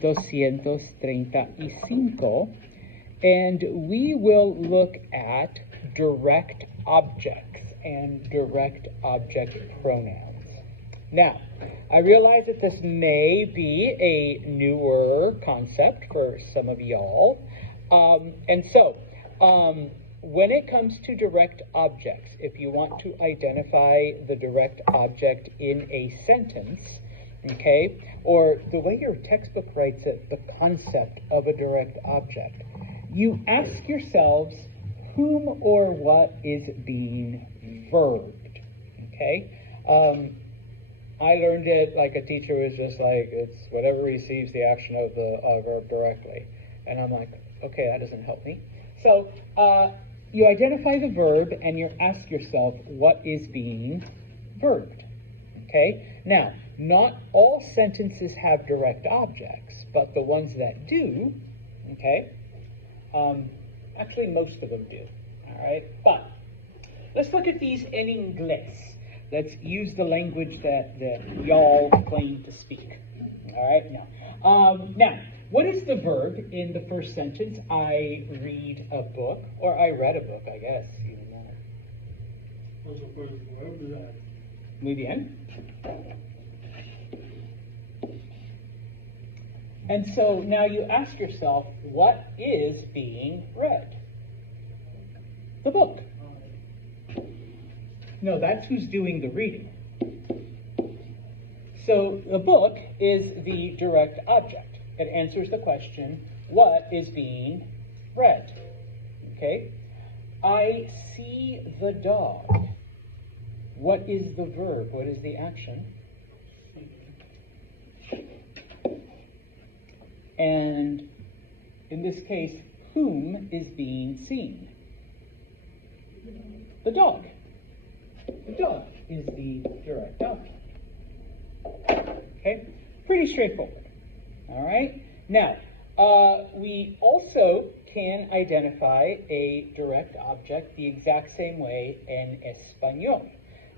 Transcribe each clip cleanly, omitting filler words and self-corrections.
235, and we will look at direct objects and direct object pronouns. Now, I realize that this may be a newer concept for some of y'all, when it comes to direct objects, if you want to identify the direct object in a sentence, okay, or the way your textbook writes it, the concept of a direct object, you ask yourselves whom or what is being verbed, okay? I learned it like a teacher was just like, it's whatever receives the action of the verb directly. And I'm like, okay, that doesn't help me. So you identify the verb and you ask yourself what is being verbed, okay? Now, not all sentences have direct objects, but the ones that do, okay, actually most of them do, all right? But let's look at these en inglés. Let's use the language that y'all claim to speak, all right? Now, what is the verb in the first sentence? I read a book, or I read a book, I guess. Even more. Muy bien. And so now you ask yourself, what is being read? The book. No, that's who's doing the reading. So the book is the direct object. It answers the question, what is being read? Okay? I see the dog. What is the verb? What is the action? And in this case, whom is being seen? The dog. The dog is the direct object. Okay? Pretty straightforward. All right? Now, we also can identify a direct object the exact same way in Espanol.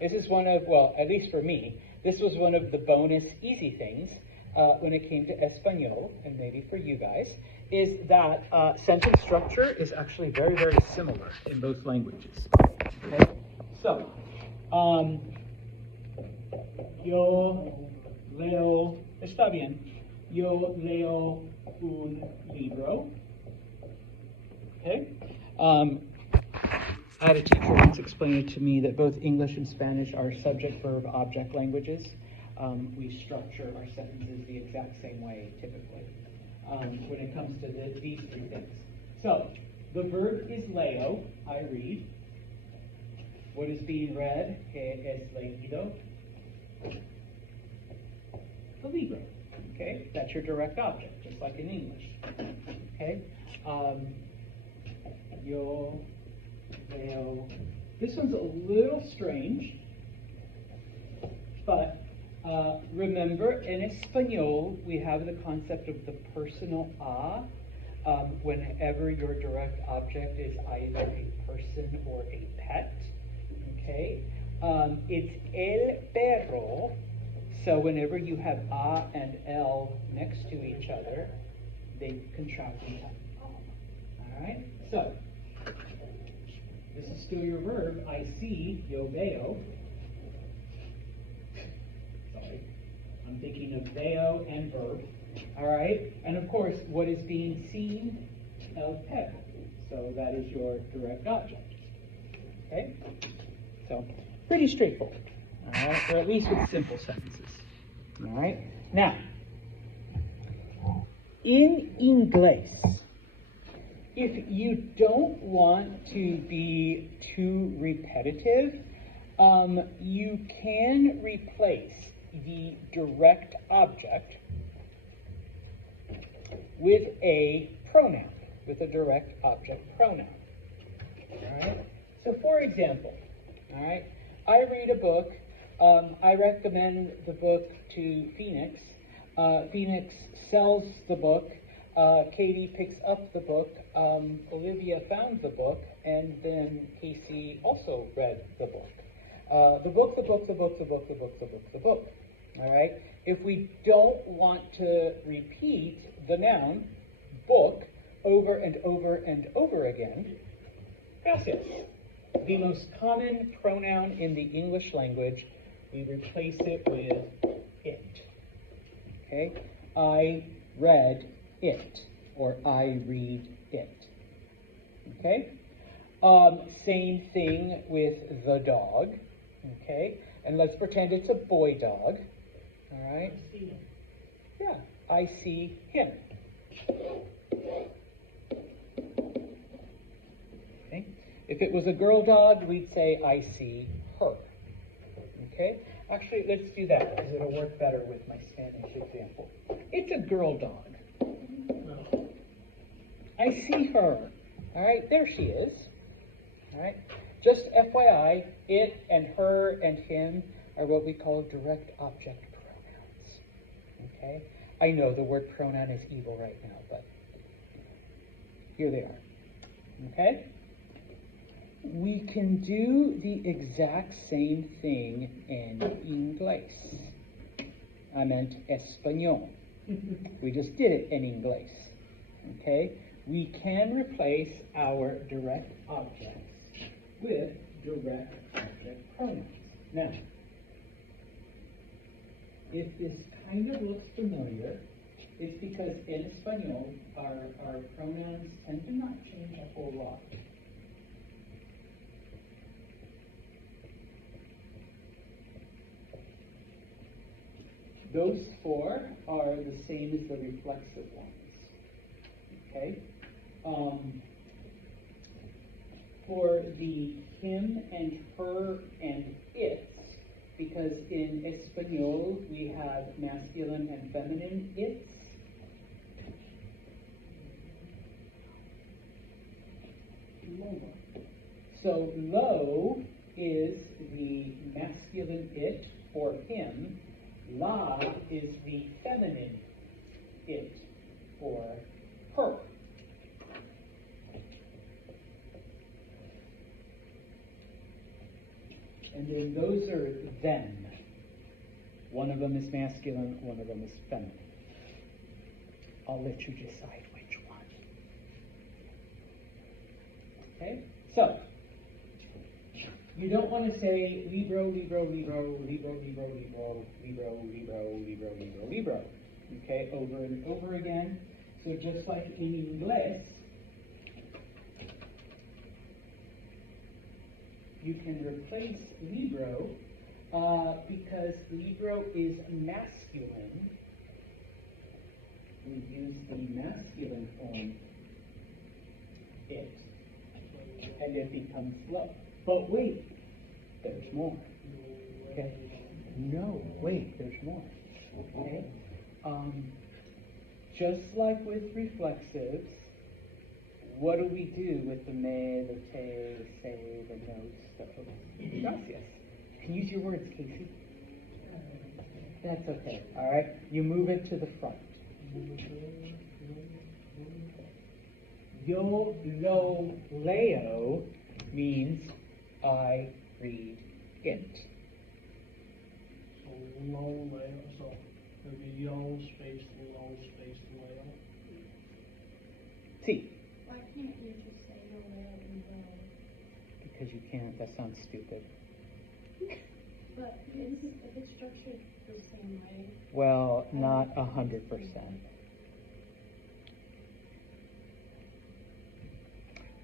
This is one of, well, at least for me, this was one of the bonus easy things when it came to Espanol, and maybe for you guys, is that sentence structure is actually very, very similar in both languages. Okay? So, yo leo, está bien, yo leo un libro. Okay? I had a teacher once explain it to me that both English and Spanish are subject, verb, object languages. We structure our sentences the exact same way, typically, when it comes to these three things. So, the verb is leo, I read. What is being read? Que es leído? The libro. Okay, that's your direct object, just like in English. Okay, yo leo. This one's a little strange, but remember, in Espanol, we have the concept of the personal a. Whenever your direct object is either a person or a pet. Okay, it's el perro. So whenever you have a and el next to each other, they contract into all right? So, this is still your verb. I see, yo veo. Sorry. I'm thinking of veo and verb. All right? And of course, what is being seen? El perro. So that is your direct object. Okay? So, pretty straightforward. All right? Or at least with simple sentences. All right? Now, in English, if you don't want to be too repetitive, you can replace the direct object with a pronoun, with a direct object pronoun. All right? So, for example, all right, I read a book. I recommend the book to Phoenix. Phoenix sells the book. Katie picks up the book. Olivia found the book, and then Casey also read the book. The book. All right? If we don't want to repeat the noun book over and over and over again, gracias. The most common pronoun in the English language, we replace it with it. Okay? I read it, or I read it. Okay? Same thing with the dog. Okay? And let's pretend it's a boy dog. All right? I see him. Yeah, I see him. Okay? If it was a girl dog, we'd say I see her. Okay? Actually, let's do that because it'll work better with my Spanish example. It's a girl dog. No. I see her. All right, there she is. All right. Just FYI, it and her and him are what we call direct object pronouns. Okay? I know the word pronoun is evil right now, but here they are. Okay? We can do the exact same thing in Inglés. I meant español. We just did it in Inglés. Okay? We can replace our direct objects with direct object pronouns. Now, if this kind of looks familiar, it's because in Espanol, our pronouns tend to not change a whole lot. Those four are the same as the reflexive ones. Okay? For the him and her and its, because in Espanol we have masculine and feminine its. So lo is the masculine it for him. La is the feminine it for her. And then those are them. One of them is masculine, one of them is feminine. I'll let you decide which one. Okay? So, you don't want to say libro, libro, libro, libro, libro, libro, libro, libro, libro, libro, libro. Okay, over and over again. So just like in English, you can replace libro because libro is masculine. We use the masculine form, it, and it becomes lo. But wait, there's more. Okay? No, wait, there's more. Okay? Just like with reflexives, what do we do with the me, the te, the se, the no stuff? Gracias. You can use your words, Casey. That's okay. All right? You move it to the front. Yo lo leo means I read it. So low layout, so it'd be yo space low space layout. See, Why can't you just say no layout and go? because you can't, that sounds stupid. But if it's structured the same way. Well, not 100%.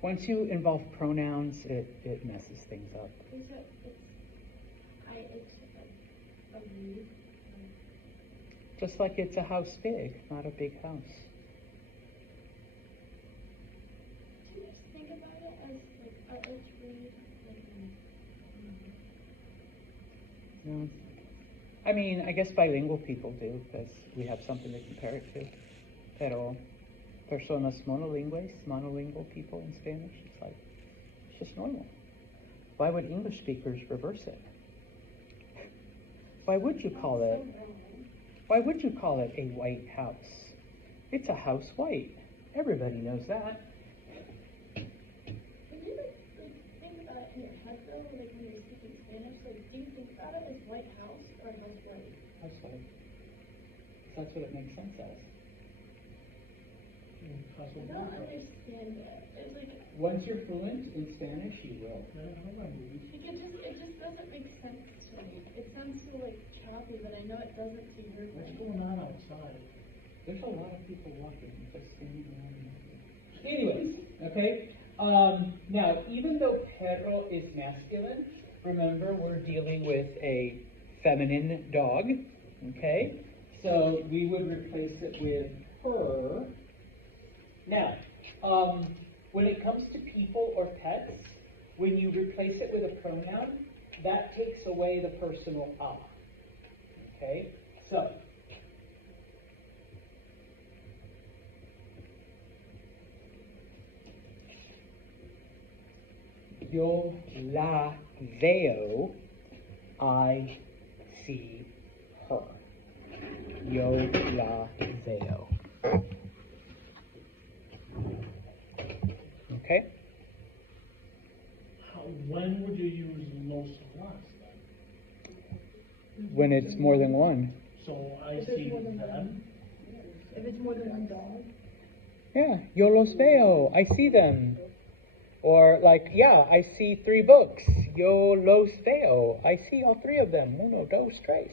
Once you involve pronouns, it messes things up. It's a read. Just like it's a house big, not a big house. Do you just think about it as like let's read like No. I mean, I guess bilingual people do, because we have something to compare it to. Pero personas monolingual people in Spanish, it's just normal. Why would English speakers reverse it? Why would you call it a white house? It's a house white. Everybody knows that. If you think about it in your head though, like when you're speaking Spanish, like do you think about it as white house or house white? House white. That's what it makes sense as. I don't understand that. It's like, Once you're fluent in Spanish, you will. it just doesn't make sense to me. It sounds so like choppy, but I know it doesn't to your What's brain. going on outside? There's a lot of people walking, just standing around. Anyways, okay. Now, even though perro is masculine, remember we're dealing with a feminine dog, okay? So we would replace it with her. Now, when it comes to people or pets, when you replace it with a pronoun, that takes away the personal a. Okay? So, yo la veo, I see her. Yo la veo. Okay? When would you use los más then? When it's more than one. So I If it's see more than them. one. If it's more than one dog. Yeah, yo los veo. I see them. Or like, yeah, I see 3 books. Yo los veo. I see all 3 of them. Uno, dos, tres.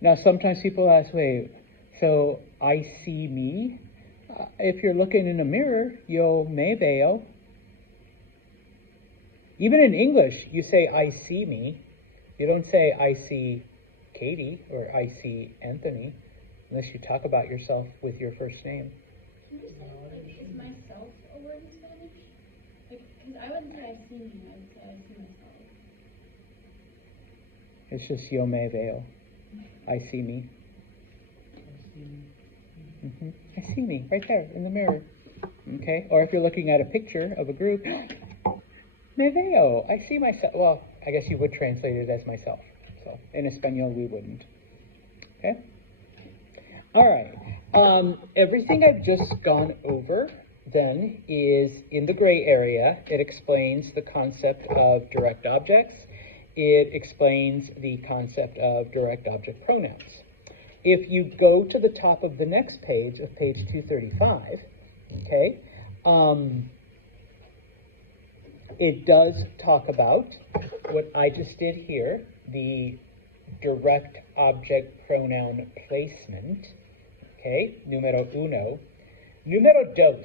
Now, sometimes people ask, wait, so I see me? If you're looking in a mirror, yo me veo. Even in English, you say I see me. You don't say I see Katie or I see Anthony, unless you talk about yourself with your first name. Can you say, like, is myself a word in Spanish? Like, because I wouldn't say I see me, I would say I see myself. It's just yo me veo. I see me. I see me right there in the mirror. Okay? Or if you're looking at a picture of a group, me veo. I see myself. Well, I guess you would translate it as myself. So in Espanol, we wouldn't. Okay? All right. Everything I've just gone over then is in the gray area. It explains the concept of direct objects. It explains the concept of direct object pronouns. If you go to the top of the next page, of page 235, okay, it does talk about what I just did here, the direct object pronoun placement, okay, numero uno. Numero dos,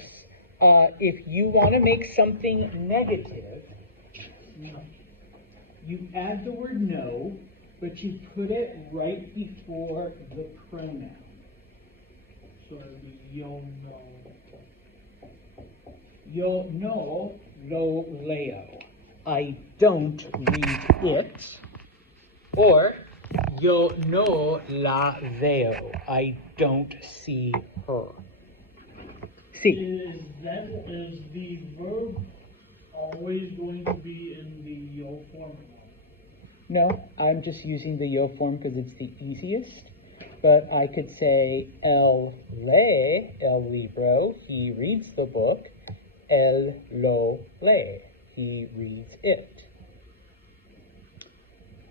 if you want to make something negative, you add the word no, but you put it right before the pronoun. So it'd be yo no. Yo no lo leo. I don't read it. Or yo no la veo. I don't see her. See. Is the verb always going to be in the yo form? No, I'm just using the yo form because it's the easiest. But I could say el lee, el libro, he reads the book. El lo lee, he reads it.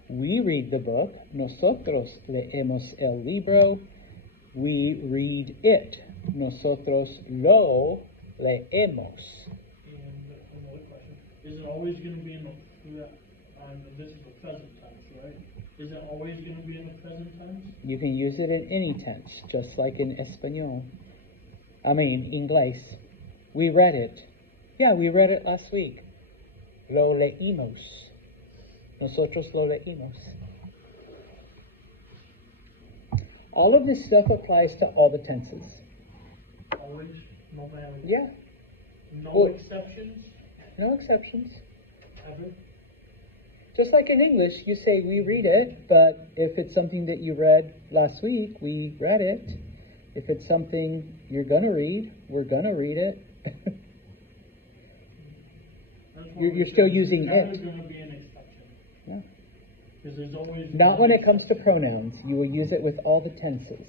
We read the book. Nosotros leemos el libro. We read it. Nosotros lo leemos. And another question: is it always going to be in the this is the present tense, right? Is it always going to be in the present tense? You can use it in any tense, just like in Espanol. Inglés. We read it. Yeah, we read it last week. Lo leímos. Nosotros lo leímos. All of this stuff applies to all the tenses. Always, no matter. Yeah, No Well- exceptions. no exceptions. Ever. Just like in English, you say we read it, but if it's something that you read last week, we read it. If it's something you're gonna read, we're gonna read it. You're still using There's it. never going to be an exception. Yeah. Because there's always. Not when it comes to pronouns. You will use it with all the tenses,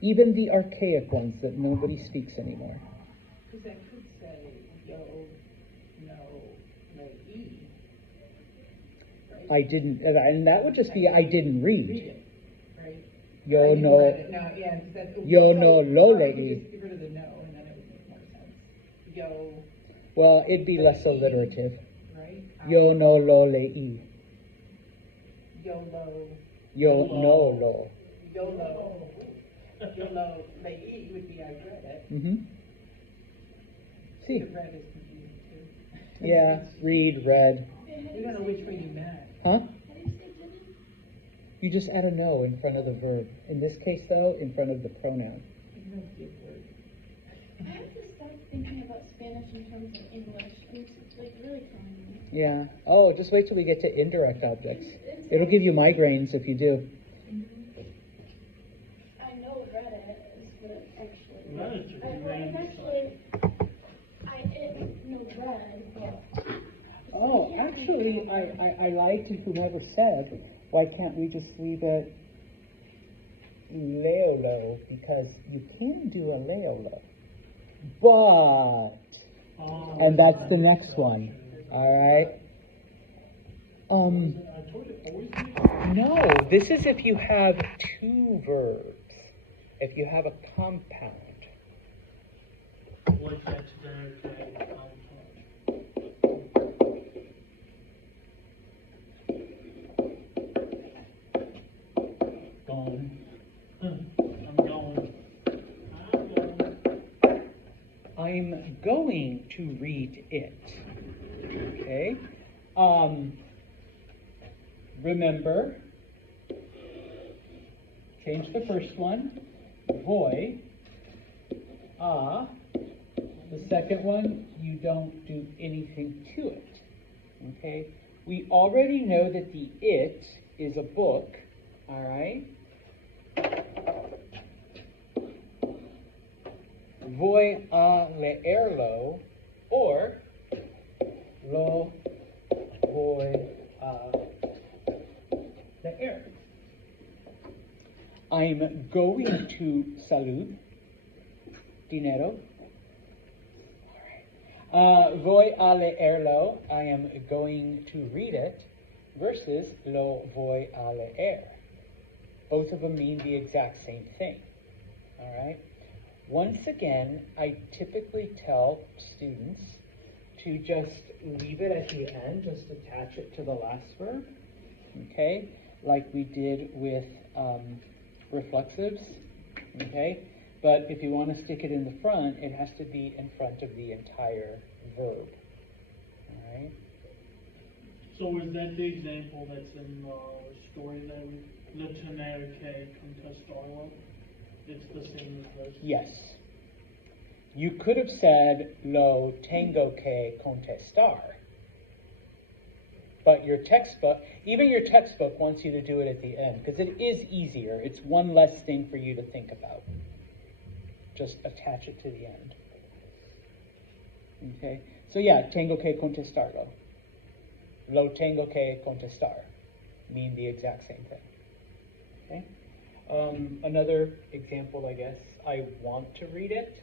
even the archaic ones that nobody speaks anymore. Because I could say yo, no, may, I didn't, and that would just be I didn't Read read. it, right? Yo I didn't no, read it. No, yeah, that. Yo no lo or I could leí. just get rid of the no, and then it would make more sense. Yo, Well, it'd be less alliterative. right? Yo no lo leí. YOLO. Yo no lo. YOLO. YOLO. Lei would be I read it. Mm-hmm. See, The red is confusing too. yeah, read, read. We don't know which way you meant. Huh? How do you say Jenny? You just add a no in front of the verb. In this case, though, in front of the pronoun. You don't give words. I have to start thinking about Spanish in terms of English, and it's like really killing me. Yeah. Oh, just wait till we get to indirect objects. It's It'll give you migraines if you do. I know read it is what it actually. Read it to I read. actually, know read, but. Oh, actually, I lied to whomever said, why can't we just leave it leolo? Because you can do a leolo. But, and that's the next one. Alright? I told you, always be. No, this is if you have two verbs. If you have a compound. Like that today, Gone. I'm going. I'm going to read it. Okay? Remember, change the first one. Voy. The second one, you don't do anything to it. Okay? We already know that the it is a book. All right? Voy a leerlo, or lo voy a leer. I'm going to salud, dinero. Voy a leerlo, I am going to read it, versus lo voy a leer. Both of them mean the exact same thing. All right? Once again, I typically tell students to just leave it at the end, just attach it to the last verb, okay? Like we did with reflexives, okay? But if you want to stick it in the front, it has to be in front of the entire verb, all right? So is that the example that's in the story that we, the tenere que contestarlo? It's the same as this? Yes. You could have said, lo tengo que contestar. But your textbook, even your textbook wants you to do it at the end, because it is easier. It's one less thing for you to think about. Just attach it to the end. Okay? So yeah, tengo que contestarlo. Lo tengo que contestar mean the exact same thing. Okay? Another example, I guess, I want to read it.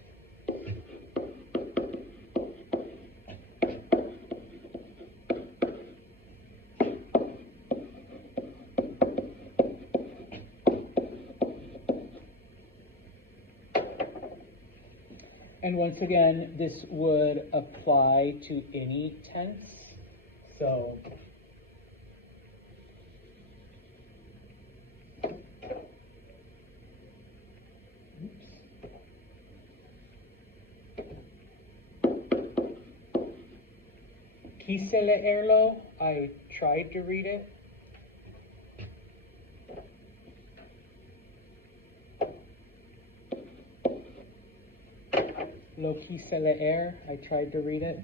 And once again, this would apply to any tense. So, quise leerlo, I tried to read it. Lo quise leer, I tried to read it.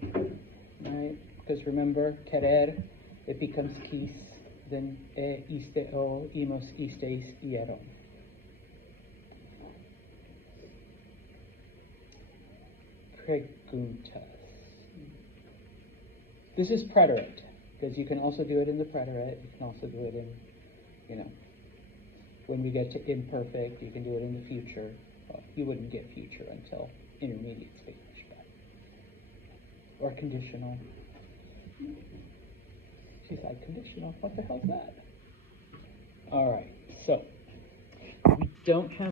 Right? Because remember, querer, it becomes quis, then iste o, imos isteis ieron. Preguntas. This is preterite, because you can also do it in the preterite. You can also do it in, when we get to imperfect, you can do it in the future. Well, you wouldn't get future until intermediate Spanish, but, or conditional. She's like, conditional, what the hell's that? All right, so we don't have